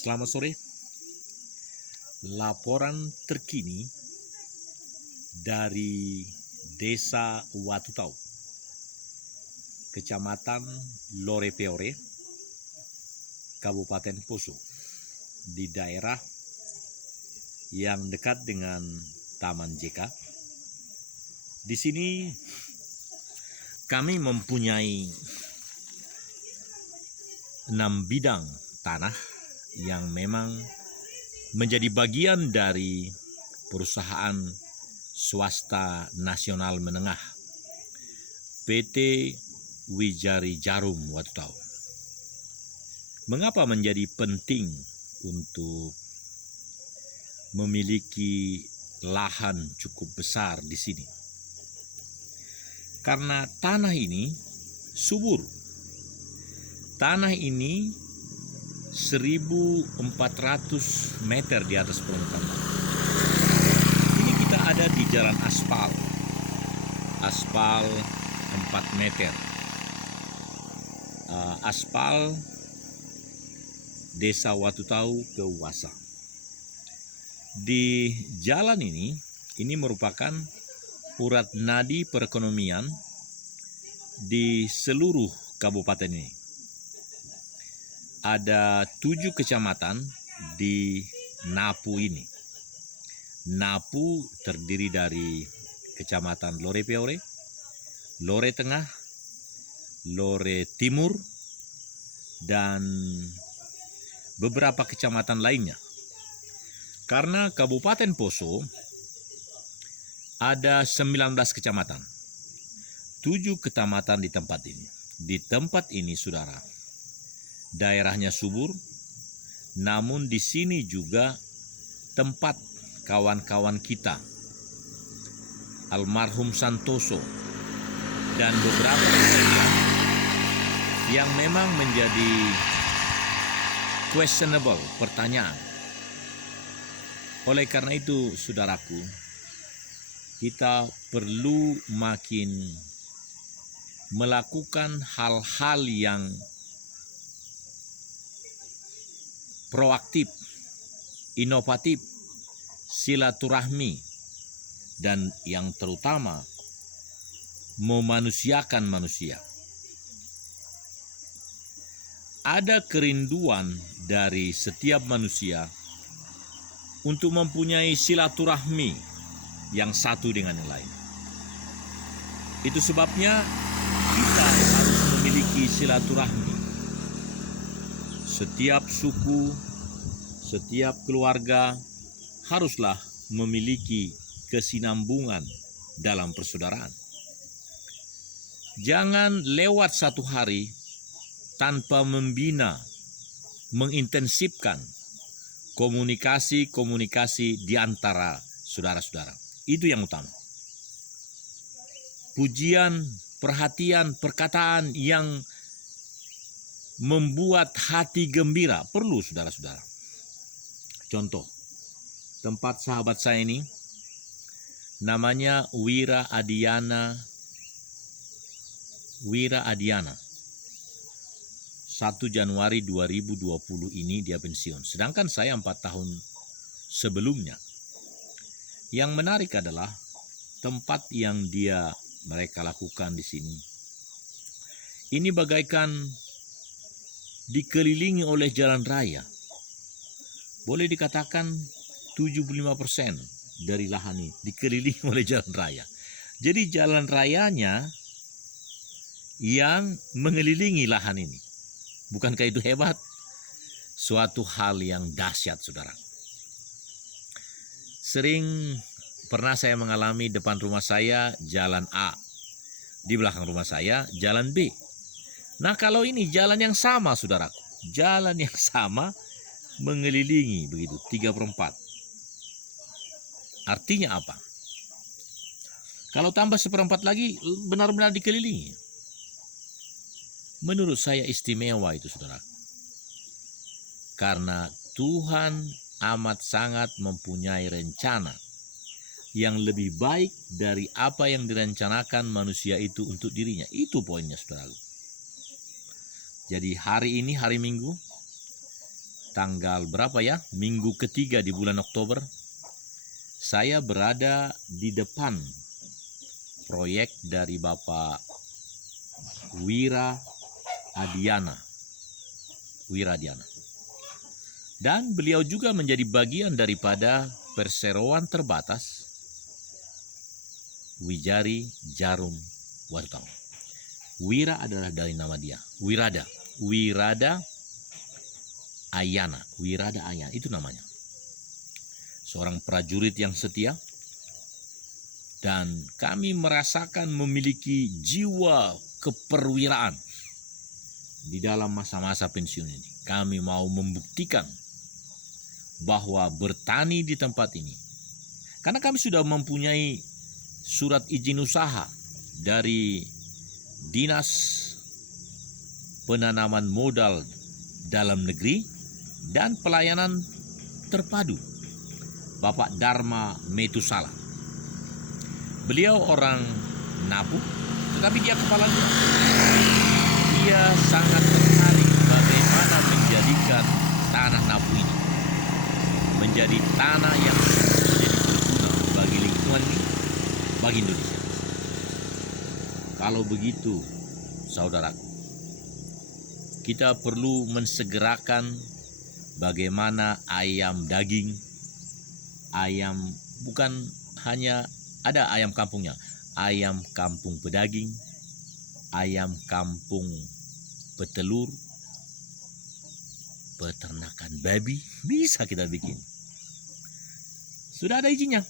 Selamat sore. Laporan terkini dari Desa Watutau, Kecamatan Lorepeore, Kabupaten Poso, di daerah yang dekat dengan Taman JK. Di sini kami mempunyai 6 bidang tanah yang memang menjadi bagian dari perusahaan swasta nasional menengah PT Wijari Jarum Watutau. Mengapa menjadi penting untuk memiliki lahan cukup besar di sini? Karena tanah ini subur. Tanah ini 1.400 meter di atas permukaan laut. Ini kita ada di jalan aspal 4 meter. Aspal Desa Watutau ke Wasa. Di jalan ini merupakan urat nadi perekonomian di seluruh kabupaten ini. Ada 7 kecamatan di Napu ini. Napu terdiri dari Kecamatan Lorepeore, Lore Tengah, Lore Timur, dan beberapa kecamatan lainnya. Karena Kabupaten Poso ada 19 kecamatan, 7 kecamatan di tempat ini. Di tempat ini, saudara, daerahnya subur, namun di sini juga tempat kawan-kawan kita, almarhum Santoso, dan beberapa lainnya yang memang menjadi questionable, pertanyaan. Oleh karena itu, saudaraku, kita perlu makin melakukan hal-hal yang proaktif, inovatif, silaturahmi, dan yang terutama memanusiakan manusia. Ada kerinduan dari setiap manusia untuk mempunyai silaturahmi yang satu dengan yang lain. Itu sebabnya kita harus memiliki silaturahmi. Setiap suku, setiap keluarga haruslah memiliki kesinambungan dalam persaudaraan. Jangan lewat satu hari tanpa membina, mengintensifkan komunikasi di antara saudara-saudara. Itu yang utama. Pujian, perhatian, perkataan yang membuat hati gembira perlu, saudara-saudara. Contoh, tempat sahabat saya ini namanya Wira Adiana. 1 Januari 2020 ini dia pensiun. Sedangkan saya 4 tahun sebelumnya. Yang menarik adalah tempat yang mereka lakukan di sini. Ini bagaikan dikelilingi oleh jalan raya. Boleh dikatakan 75% dari lahan ini dikelilingi oleh jalan raya. Jadi jalan rayanya yang mengelilingi lahan ini. Bukankah itu hebat? Suatu hal yang dahsyat, saudara. Pernah saya mengalami depan rumah saya jalan A. Di belakang rumah saya jalan B. Nah, kalau ini jalan yang sama, saudaraku. Jalan yang sama mengelilingi begitu 3/4. Artinya apa? Kalau tambah 1/4 lagi benar-benar dikelilingi. Menurut saya istimewa itu, saudara. Karena Tuhan amat sangat mempunyai rencana yang lebih baik dari apa yang direncanakan manusia itu untuk dirinya. Itu poinnya, saudara. Jadi hari ini, hari Minggu, tanggal berapa ya? Minggu ketiga di bulan Oktober. Saya berada di depan proyek dari Bapak Wira Adiana. Dan beliau juga menjadi bagian daripada perseroan terbatas Wijari Jarum Watutau. Wira adalah dari nama dia, Wirada Ayana, itu namanya. Seorang prajurit yang setia, dan kami merasakan memiliki jiwa keperwiraan di dalam masa-masa pensiun ini. Kami mau membuktikan bahwa bertani di tempat ini, karena kami sudah mempunyai surat izin usaha dari Dinas Penanaman Modal Dalam Negeri dan Pelayanan Terpadu, Bapak Dharma Metusala. Beliau orang Napu, tetapi dia kepala desa. Dia sangat tertarik bagaimana menjadikan tanah Napu ini menjadi tanah yang menjadi berguna bagi lingkungan ini, bagi Indonesia. Kalau begitu, saudaraku, kita perlu mensegerakan bagaimana ayam daging, ayam bukan hanya ada ayam kampungnya, ayam kampung pedaging, ayam kampung petelur, peternakan babi, bisa kita bikin. Sudah ada izinnya.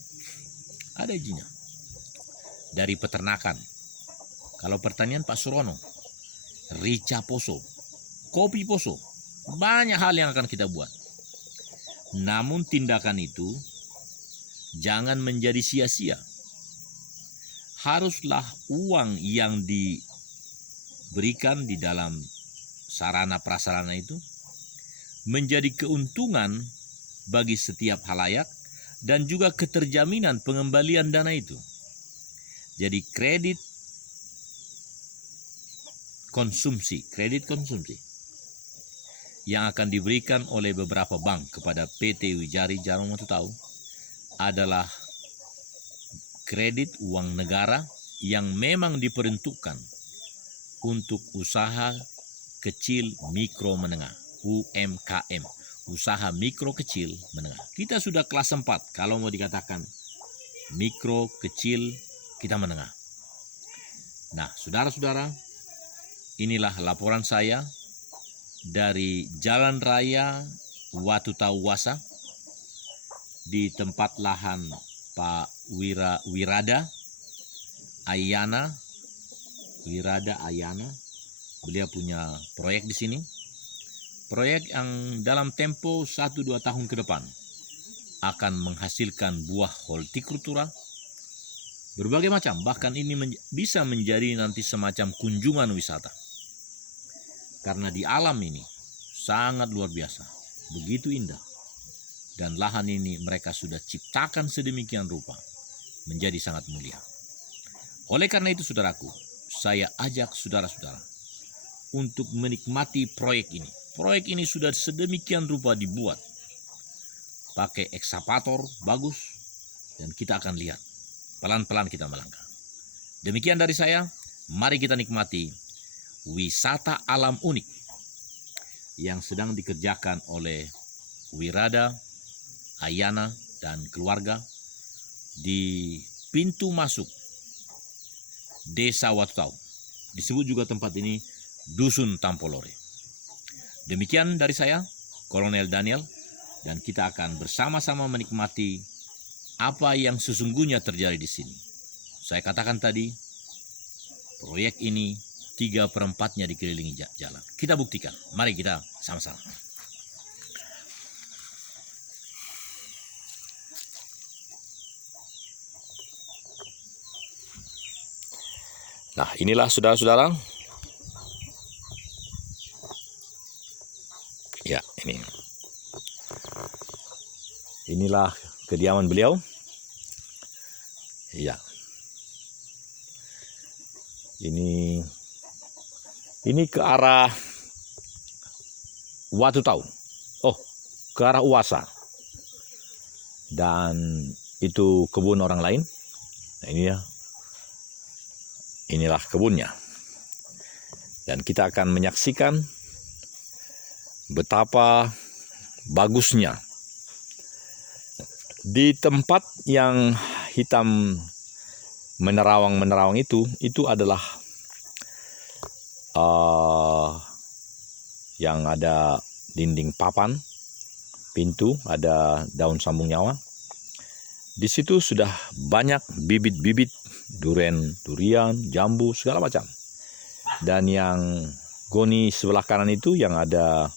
Dari peternakan, kalau pertanian Pak Surono, rica poso, kopi poso, banyak hal yang akan kita buat. Namun tindakan itu jangan menjadi sia-sia. Haruslah uang yang diberikan di dalam sarana prasarana itu menjadi keuntungan bagi setiap halayak dan juga keterjaminan pengembalian dana itu. Jadi kredit konsumsi yang akan diberikan oleh beberapa bank kepada PT Wijari Jarum Watutau adalah kredit uang negara yang memang diperuntukkan untuk usaha kecil mikro menengah, UMKM, usaha mikro kecil menengah. Kita sudah kelas 4 kalau mau dikatakan mikro kecil, kita menengah. Nah, saudara-saudara, inilah laporan saya dari Jalan Raya Watutau Wasa di tempat lahan Pak Wirada Ayana. Beliau punya proyek di sini. Proyek yang dalam tempo 1-2 tahun ke depan akan menghasilkan buah hortikultura berbagai macam. Bahkan ini bisa menjadi nanti semacam kunjungan wisata. Karena di alam ini sangat luar biasa, begitu indah. Dan lahan ini mereka sudah ciptakan sedemikian rupa, menjadi sangat mulia. Oleh karena itu saudaraku, saya ajak saudara-saudara untuk menikmati proyek ini. Proyek ini sudah sedemikian rupa dibuat, pakai ekskavator bagus, dan kita akan lihat pelan-pelan kita melangkah. Demikian dari saya, mari kita nikmati wisata alam unik yang sedang dikerjakan oleh Wirada Ayana dan keluarga di pintu masuk Desa Watutau. Disebut juga tempat ini Dusun Tampolore. Demikian dari saya, Kolonel Daniel, dan kita akan bersama-sama menikmati apa yang sesungguhnya terjadi di sini. Saya katakan tadi, proyek ini 3/4-nya dikelilingi jalan. Kita buktikan. Mari kita sama-sama. Nah, inilah saudara-saudara. Ya, inilah kediaman beliau. Ya. Ini ke arah Watutau. Oh, ke arah Uasa. Dan itu kebun orang lain. Nah, inilah kebunnya. Dan kita akan menyaksikan betapa bagusnya di tempat yang hitam menerawang itu adalah yang ada dinding papan, pintu, ada daun sambung nyawa. Di situ sudah banyak bibit-bibit durian, jambu, segala macam. Dan yang goni sebelah kanan itu yang ada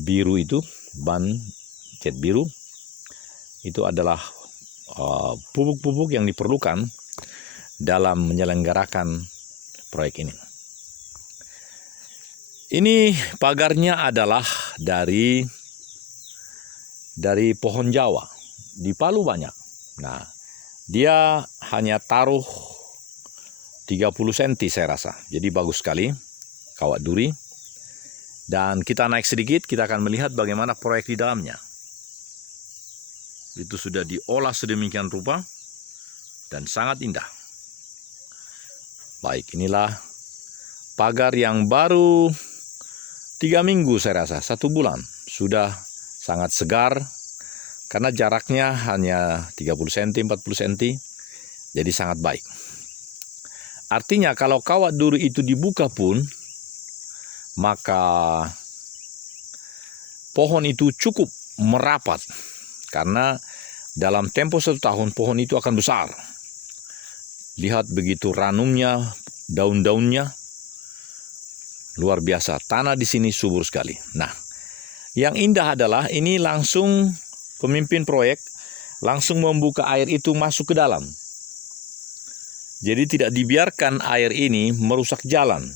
biru itu, ban cat biru, itu adalah pupuk-pupuk yang diperlukan dalam menyelenggarakan proyek ini. Ini pagarnya adalah dari pohon Jawa. Di Palu banyak. Nah, dia hanya taruh 30 cm saya rasa. Jadi bagus sekali kawat duri. Dan kita naik sedikit, kita akan melihat bagaimana proyek di dalamnya. Itu sudah diolah sedemikian rupa dan sangat indah. Baik, inilah pagar yang baru 3 minggu saya rasa, 1 bulan. Sudah sangat segar karena jaraknya hanya 30 cm, 40 cm. Jadi sangat baik. Artinya kalau kawat duri itu dibuka pun, maka pohon itu cukup merapat. Karena dalam tempo 1 tahun pohon itu akan besar. Lihat begitu ranumnya, daun-daunnya. Luar biasa, tanah di sini subur sekali. Nah, yang indah adalah ini langsung pemimpin proyek langsung membuka air itu masuk ke dalam. Jadi tidak dibiarkan air ini merusak jalan.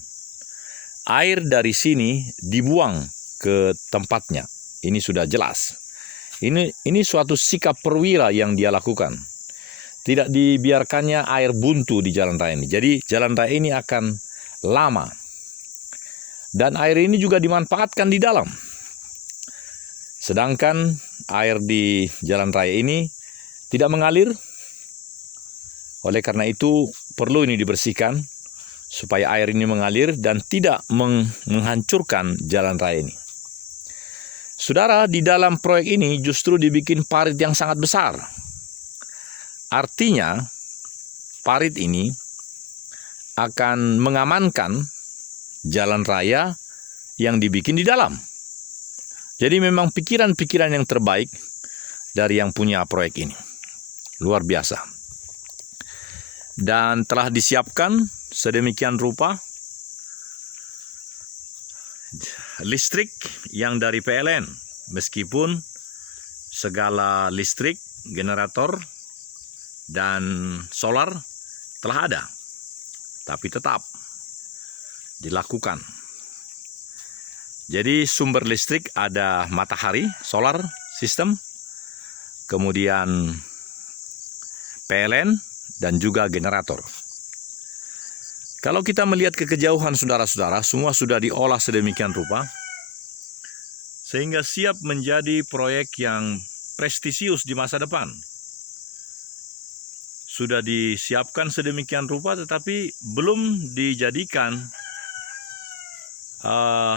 Air dari sini dibuang ke tempatnya. Ini sudah jelas. Ini suatu sikap perwira yang dia lakukan. Tidak dibiarkannya air buntu di jalan raya ini. Jadi jalan raya ini akan lama. Dan air ini juga dimanfaatkan di dalam. Sedangkan air di jalan raya ini tidak mengalir. Oleh karena itu perlu ini dibersihkan supaya air ini mengalir dan tidak menghancurkan jalan raya ini. Saudara, di dalam proyek ini justru dibikin parit yang sangat besar. Artinya parit ini akan mengamankan jalan raya yang dibikin di dalam. Jadi memang pikiran-pikiran yang terbaik dari yang punya proyek ini. Luar biasa. Dan telah disiapkan sedemikian rupa listrik yang dari PLN. Meskipun segala listrik, generator, dan solar telah ada. Tapi tetap dilakukan. Jadi sumber listrik ada matahari, solar system, kemudian PLN, dan juga generator. Kalau kita melihat ke kejauhan saudara-saudara, semua sudah diolah sedemikian rupa, sehingga siap menjadi proyek yang prestisius di masa depan. Sudah disiapkan sedemikian rupa, tetapi belum dijadikan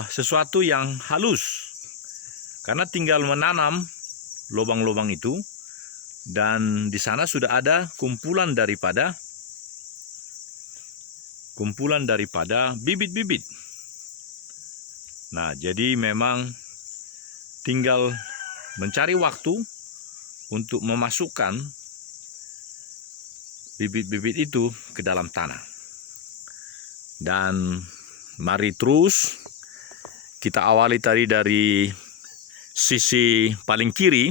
sesuatu yang halus. Karena tinggal menanam lubang-lubang itu, dan di sana sudah ada kumpulan daripada bibit-bibit. Nah, jadi memang tinggal mencari waktu untuk memasukkan bibit-bibit itu ke dalam tanah. Dan mari terus kita awali tadi dari sisi paling kiri.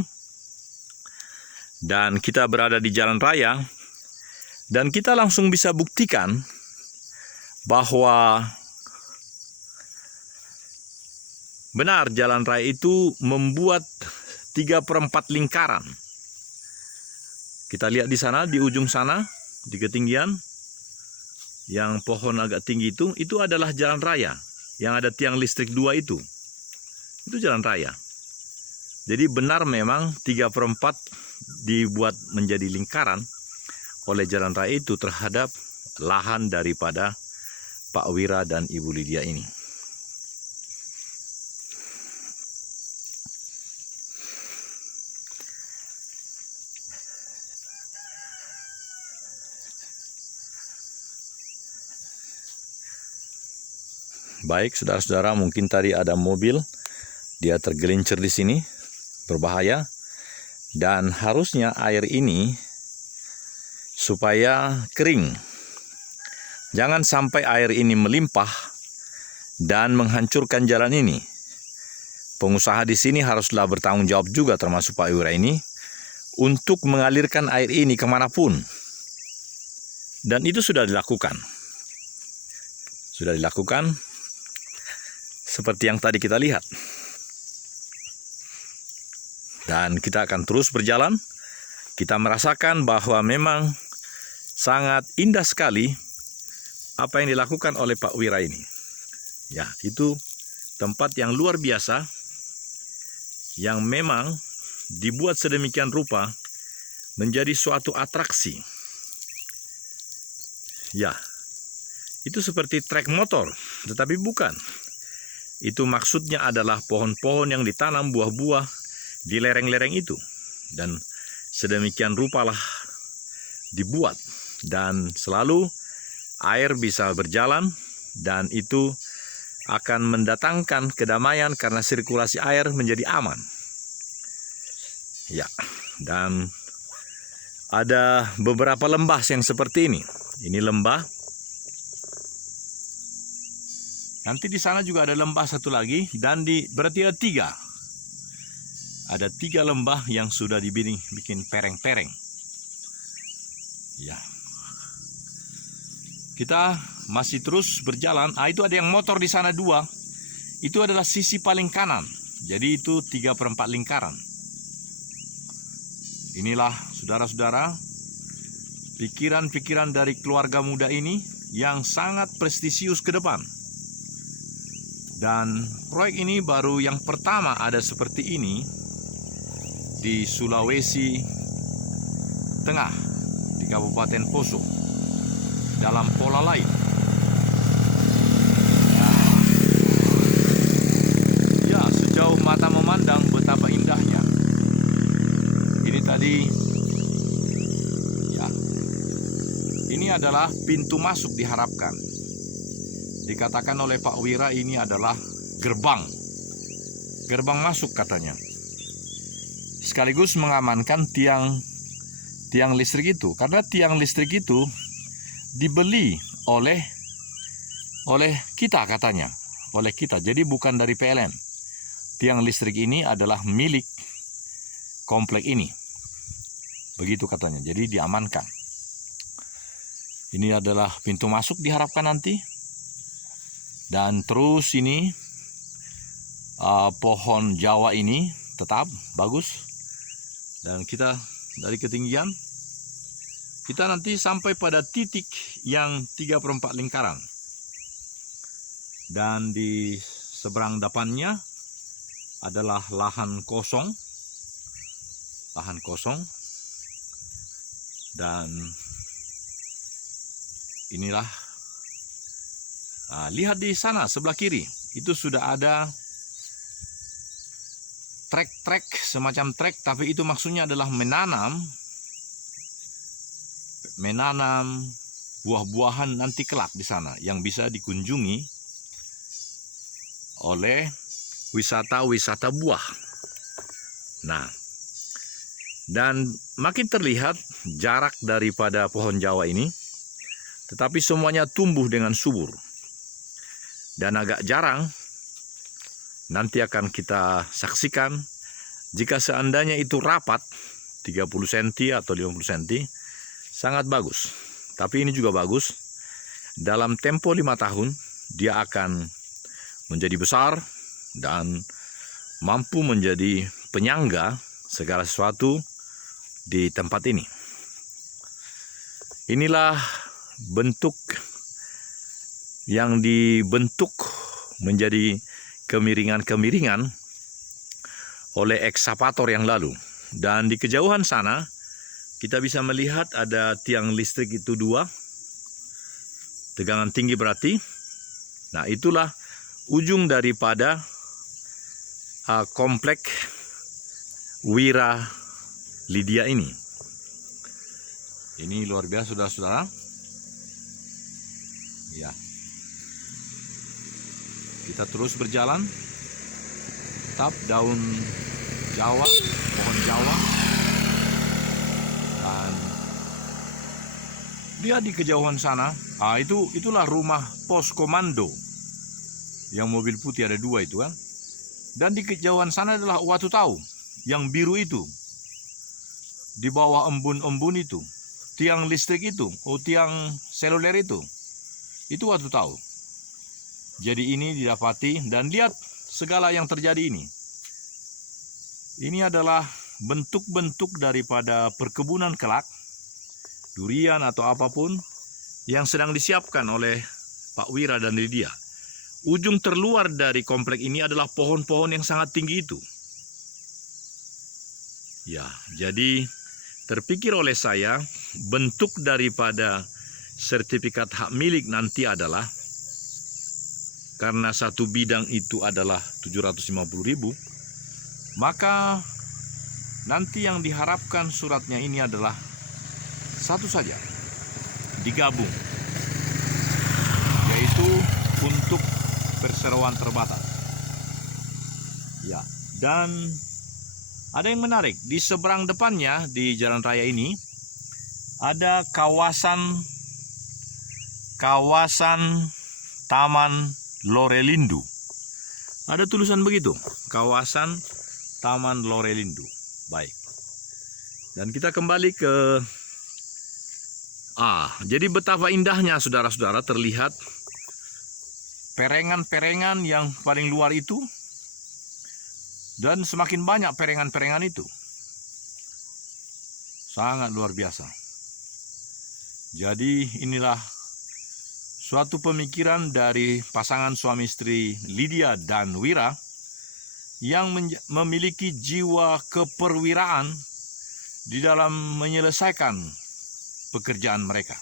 Dan kita berada di jalan raya, dan kita langsung bisa buktikan bahwa benar jalan raya itu membuat 3/4 lingkaran. Kita lihat di sana, di ujung sana, di ketinggian, yang pohon agak tinggi itu adalah jalan raya. Yang ada tiang listrik 2 itu jalan raya. Jadi benar memang 3/4 dibuat menjadi lingkaran oleh jalan raya itu terhadap lahan daripada Pak Wira dan Ibu Lydia ini. Baik, saudara-saudara, mungkin tadi ada mobil, dia tergelincir di sini, berbahaya. Dan harusnya air ini supaya kering. Jangan sampai air ini melimpah dan menghancurkan jalan ini. Pengusaha di sini haruslah bertanggung jawab juga, termasuk Pak Wira ini, untuk mengalirkan air ini kemanapun. Dan itu sudah dilakukan. Sudah dilakukan seperti yang tadi kita lihat. Dan kita akan terus berjalan. Kita merasakan bahwa memang sangat indah sekali apa yang dilakukan oleh Pak Wira ini. Ya, itu tempat yang luar biasa yang memang dibuat sedemikian rupa menjadi suatu atraksi. Ya, itu seperti trek motor, tetapi bukan. Itu maksudnya adalah pohon-pohon yang ditanam buah-buah di lereng-lereng itu. Dan sedemikian rupalah dibuat. Dan selalu air bisa berjalan dan itu akan mendatangkan kedamaian karena sirkulasi air menjadi aman. Ya, dan ada beberapa lembah yang seperti ini. Ini lembah. Nanti di sana juga ada lembah satu lagi, dan berarti ada 3. Ada 3 lembah yang sudah bikin pereng-pereng. Ya. Kita masih terus berjalan. Itu ada yang motor di sana 2. Itu adalah sisi paling kanan. Jadi itu 3/4 lingkaran. Inilah saudara-saudara, pikiran-pikiran dari keluarga muda ini yang sangat prestisius ke depan. Dan proyek ini baru yang pertama ada seperti ini di Sulawesi Tengah, di Kabupaten Poso, dalam pola lain. Ya, sejauh mata memandang betapa indahnya. Ini tadi, ya, ini adalah pintu masuk diharapkan. Dikatakan oleh Pak Wira ini adalah gerbang masuk katanya. Sekaligus mengamankan tiang listrik itu, karena tiang listrik itu dibeli oleh kita katanya, oleh kita. Jadi bukan dari PLN. Tiang listrik ini adalah milik komplek ini. Begitu katanya. Jadi diamankan. Ini adalah pintu masuk diharapkan nanti. Dan terus ini pohon Jawa ini tetap bagus. Dan kita dari ketinggian, kita nanti sampai pada titik yang 3/4 lingkaran. Dan di seberang depannya adalah lahan kosong. Dan inilah, lihat di sana sebelah kiri, itu sudah ada trek semacam trek, tapi itu maksudnya adalah menanam buah-buahan nanti kelak di sana yang bisa dikunjungi oleh wisata buah. Nah, dan makin terlihat jarak daripada pohon Jawa ini, tetapi semuanya tumbuh dengan subur. Dan agak jarang nanti akan kita saksikan jika seandainya itu rapat 30 cm atau 50 cm, sangat bagus. Tapi ini juga bagus. Dalam tempo 5 tahun dia akan menjadi besar dan mampu menjadi penyangga segala sesuatu di tempat ini. Inilah bentuk yang dibentuk menjadi kemiringan-kemiringan oleh ekskavator yang lalu. Dan di kejauhan sana kita bisa melihat ada tiang listrik itu 2, tegangan tinggi berarti. Nah, itulah ujung daripada komplek Wira Lydia ini. Ini luar biasa, saudara-saudara. Ya. Kita terus berjalan. Tetap daun Jawa, pohon Jawa. Dan dia di kejauhan sana, itulah rumah pos komando. Yang mobil putih ada 2 itu kan. Dan di kejauhan sana adalah Watu Tau yang biru itu. Di bawah embun-embun itu, tiang listrik itu, tiang seluler itu Watu Tau. Jadi ini didapati, dan lihat segala yang terjadi ini. Ini adalah bentuk-bentuk daripada perkebunan kelak, durian atau apapun yang sedang disiapkan oleh Pak Wira dan Lydia. Ujung terluar dari komplek ini adalah pohon-pohon yang sangat tinggi itu. Ya, jadi terpikir oleh saya, bentuk daripada sertifikat hak milik nanti adalah, karena satu bidang itu adalah 750.000, maka nanti yang diharapkan suratnya ini adalah satu saja, digabung, yaitu untuk perseroan terbatas. Ya, dan ada yang menarik, di seberang depannya di jalan raya ini ada kawasan Taman Lorelindu. Ada tulisan begitu, kawasan Taman Lorelindu. Baik. Dan kita kembali ke jadi betapa indahnya saudara-saudara terlihat perengan-perengan yang paling luar itu, dan semakin banyak perengan-perengan itu. Sangat luar biasa. Jadi inilah suatu pemikiran dari pasangan suami istri Lydia dan Wira yang memiliki jiwa keperwiraan di dalam menyelesaikan pekerjaan mereka.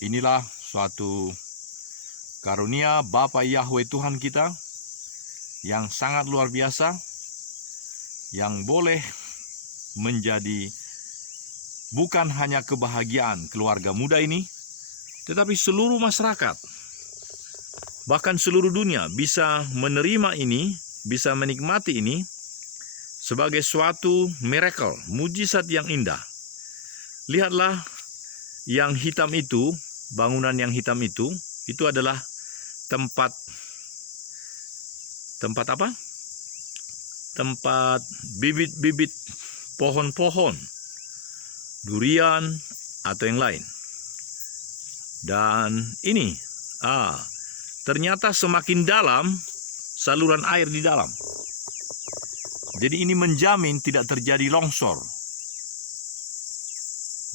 Inilah suatu karunia Bapa Yahweh Tuhan kita yang sangat luar biasa, yang boleh menjadi bukan hanya kebahagiaan keluarga muda ini, tetapi seluruh masyarakat, bahkan seluruh dunia bisa menerima ini, bisa menikmati ini sebagai suatu miracle, mujizat yang indah. Lihatlah yang hitam itu, bangunan yang hitam itu adalah tempat apa? Tempat bibit-bibit pohon-pohon, durian atau yang lain. Dan ini, ternyata semakin dalam saluran air di dalam. Jadi ini menjamin tidak terjadi longsor.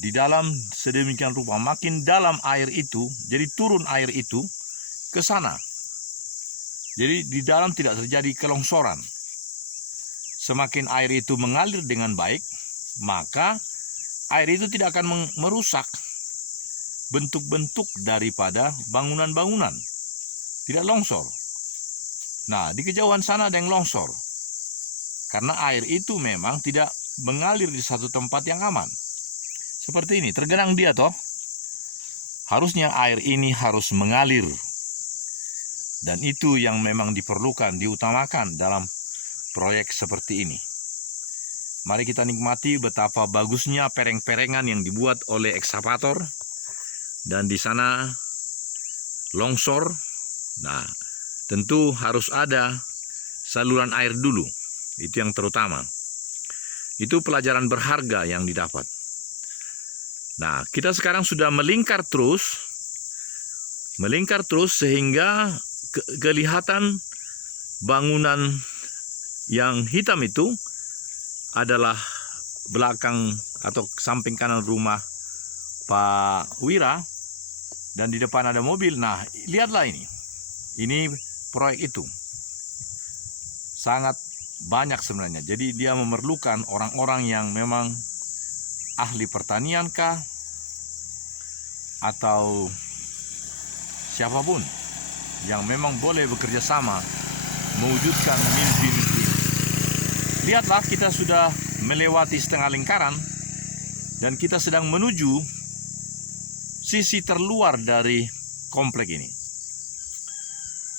Di dalam sedemikian rupa, makin dalam air itu, jadi turun air itu ke sana. Jadi di dalam tidak terjadi kelongsoran. Semakin air itu mengalir dengan baik, maka air itu tidak akan merusak bentuk-bentuk daripada bangunan-bangunan. Tidak longsor. Nah, di kejauhan sana ada yang longsor. Karena air itu memang tidak mengalir di satu tempat yang aman. Seperti ini, tergenang dia toh. Harusnya air ini harus mengalir. Dan itu yang memang diperlukan, diutamakan dalam proyek seperti ini. Mari kita nikmati betapa bagusnya pereng-perengan yang dibuat oleh ekskavator. Dan di sana longsor. Nah, tentu harus ada saluran air dulu. Itu yang terutama. Itu pelajaran berharga yang didapat. Nah, kita sekarang sudah melingkar terus sehingga kelihatan bangunan yang hitam itu adalah belakang atau samping kanan rumah Pak Wira, dan di depan ada mobil. Nah, lihatlah ini proyek itu sangat banyak sebenarnya. Jadi dia memerlukan orang-orang yang memang ahli pertanian kah, atau siapapun yang memang boleh bekerja sama mewujudkan mimpi-mimpi. Lihatlah, kita sudah melewati setengah lingkaran dan kita sedang menuju sisi terluar dari komplek ini.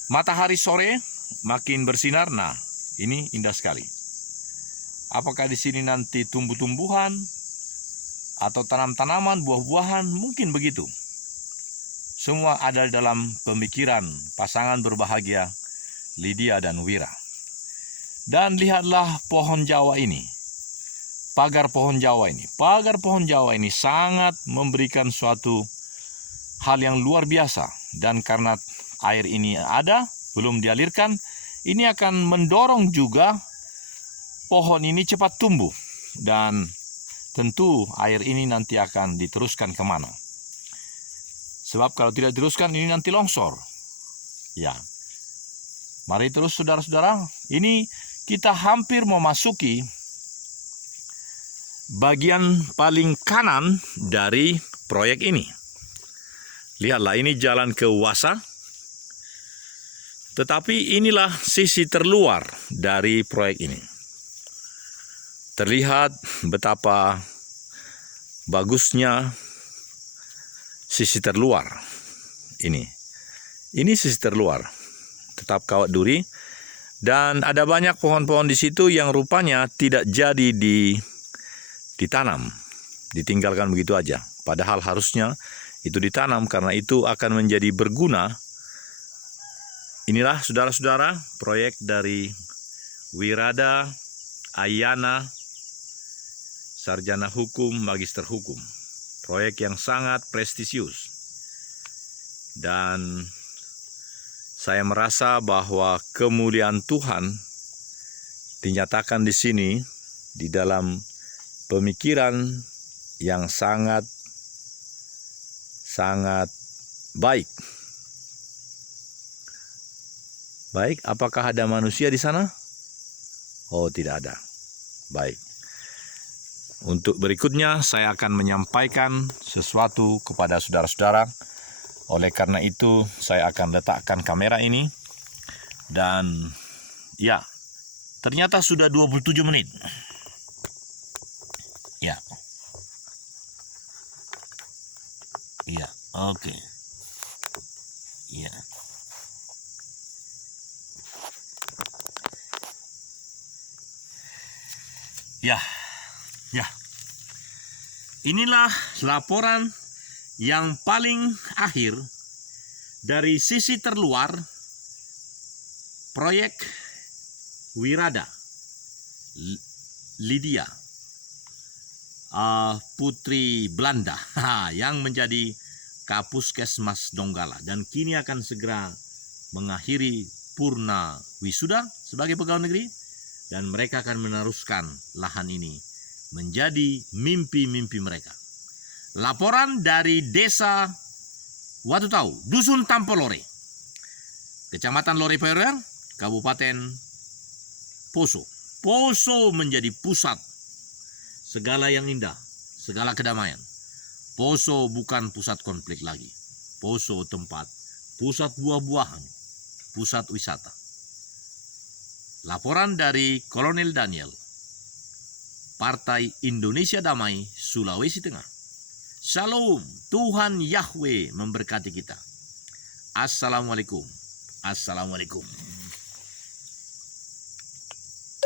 Matahari sore makin bersinar. Nah, ini indah sekali. Apakah di sini nanti tumbuh-tumbuhan atau tanam-tanaman, buah-buahan? Mungkin begitu. Semua ada dalam pemikiran pasangan berbahagia Lydia dan Wira. Dan lihatlah pohon Jawa ini. Pagar pohon Jawa ini. Pagar pohon Jawa ini sangat memberikan suatu hal yang luar biasa. Dan karena air ini ada, belum dialirkan, ini akan mendorong juga pohon ini cepat tumbuh. Dan tentu air ini nanti akan diteruskan kemana. Sebab kalau tidak diteruskan ini nanti longsor. Ya. Mari terus saudara-saudara. Ini kita hampir memasuki bagian paling kanan dari proyek ini. Lihatlah, ini jalan ke Wasa. Tetapi inilah sisi terluar dari proyek ini. Terlihat betapa bagusnya sisi terluar ini. Ini sisi terluar, tetap kawat duri, dan ada banyak pohon-pohon di situ yang rupanya tidak jadi ditanam, ditinggalkan begitu aja. Padahal harusnya itu ditanam karena itu akan menjadi berguna. Inilah saudara-saudara proyek dari Wirada Ayana, sarjana hukum, magister hukum. Proyek yang sangat prestisius. Dan saya merasa bahwa kemuliaan Tuhan dinyatakan di sini di dalam pemikiran yang sangat baik. Baik, apakah ada manusia di sana? Oh, tidak ada. Baik. Untuk berikutnya saya akan menyampaikan sesuatu kepada saudara-saudara. Oleh karena itu saya akan letakkan kamera ini. Dan ya, ternyata sudah 27 menit. Ya. Ya, oke. Ya. Ya. Ya, inilah laporan yang paling akhir dari sisi terluar proyek Wirada Lydia Putri Belanda yang menjadi Kapuskesmas Donggala dan kini akan segera mengakhiri purna wisuda sebagai pegawai negeri, dan mereka akan meneruskan lahan ini menjadi mimpi-mimpi mereka. Laporan dari Desa Watu Tau, Dusun Tampolore, Kecamatan Lore Perer, Kabupaten Poso. Poso menjadi pusat segala yang indah, segala kedamaian. Poso bukan pusat konflik lagi. Poso tempat pusat buah-buahan, pusat wisata. Laporan dari Kolonel Daniel, Partai Indonesia Damai, Sulawesi Tengah. Shalom, Tuhan Yahweh memberkati kita. Assalamualaikum. Assalamualaikum.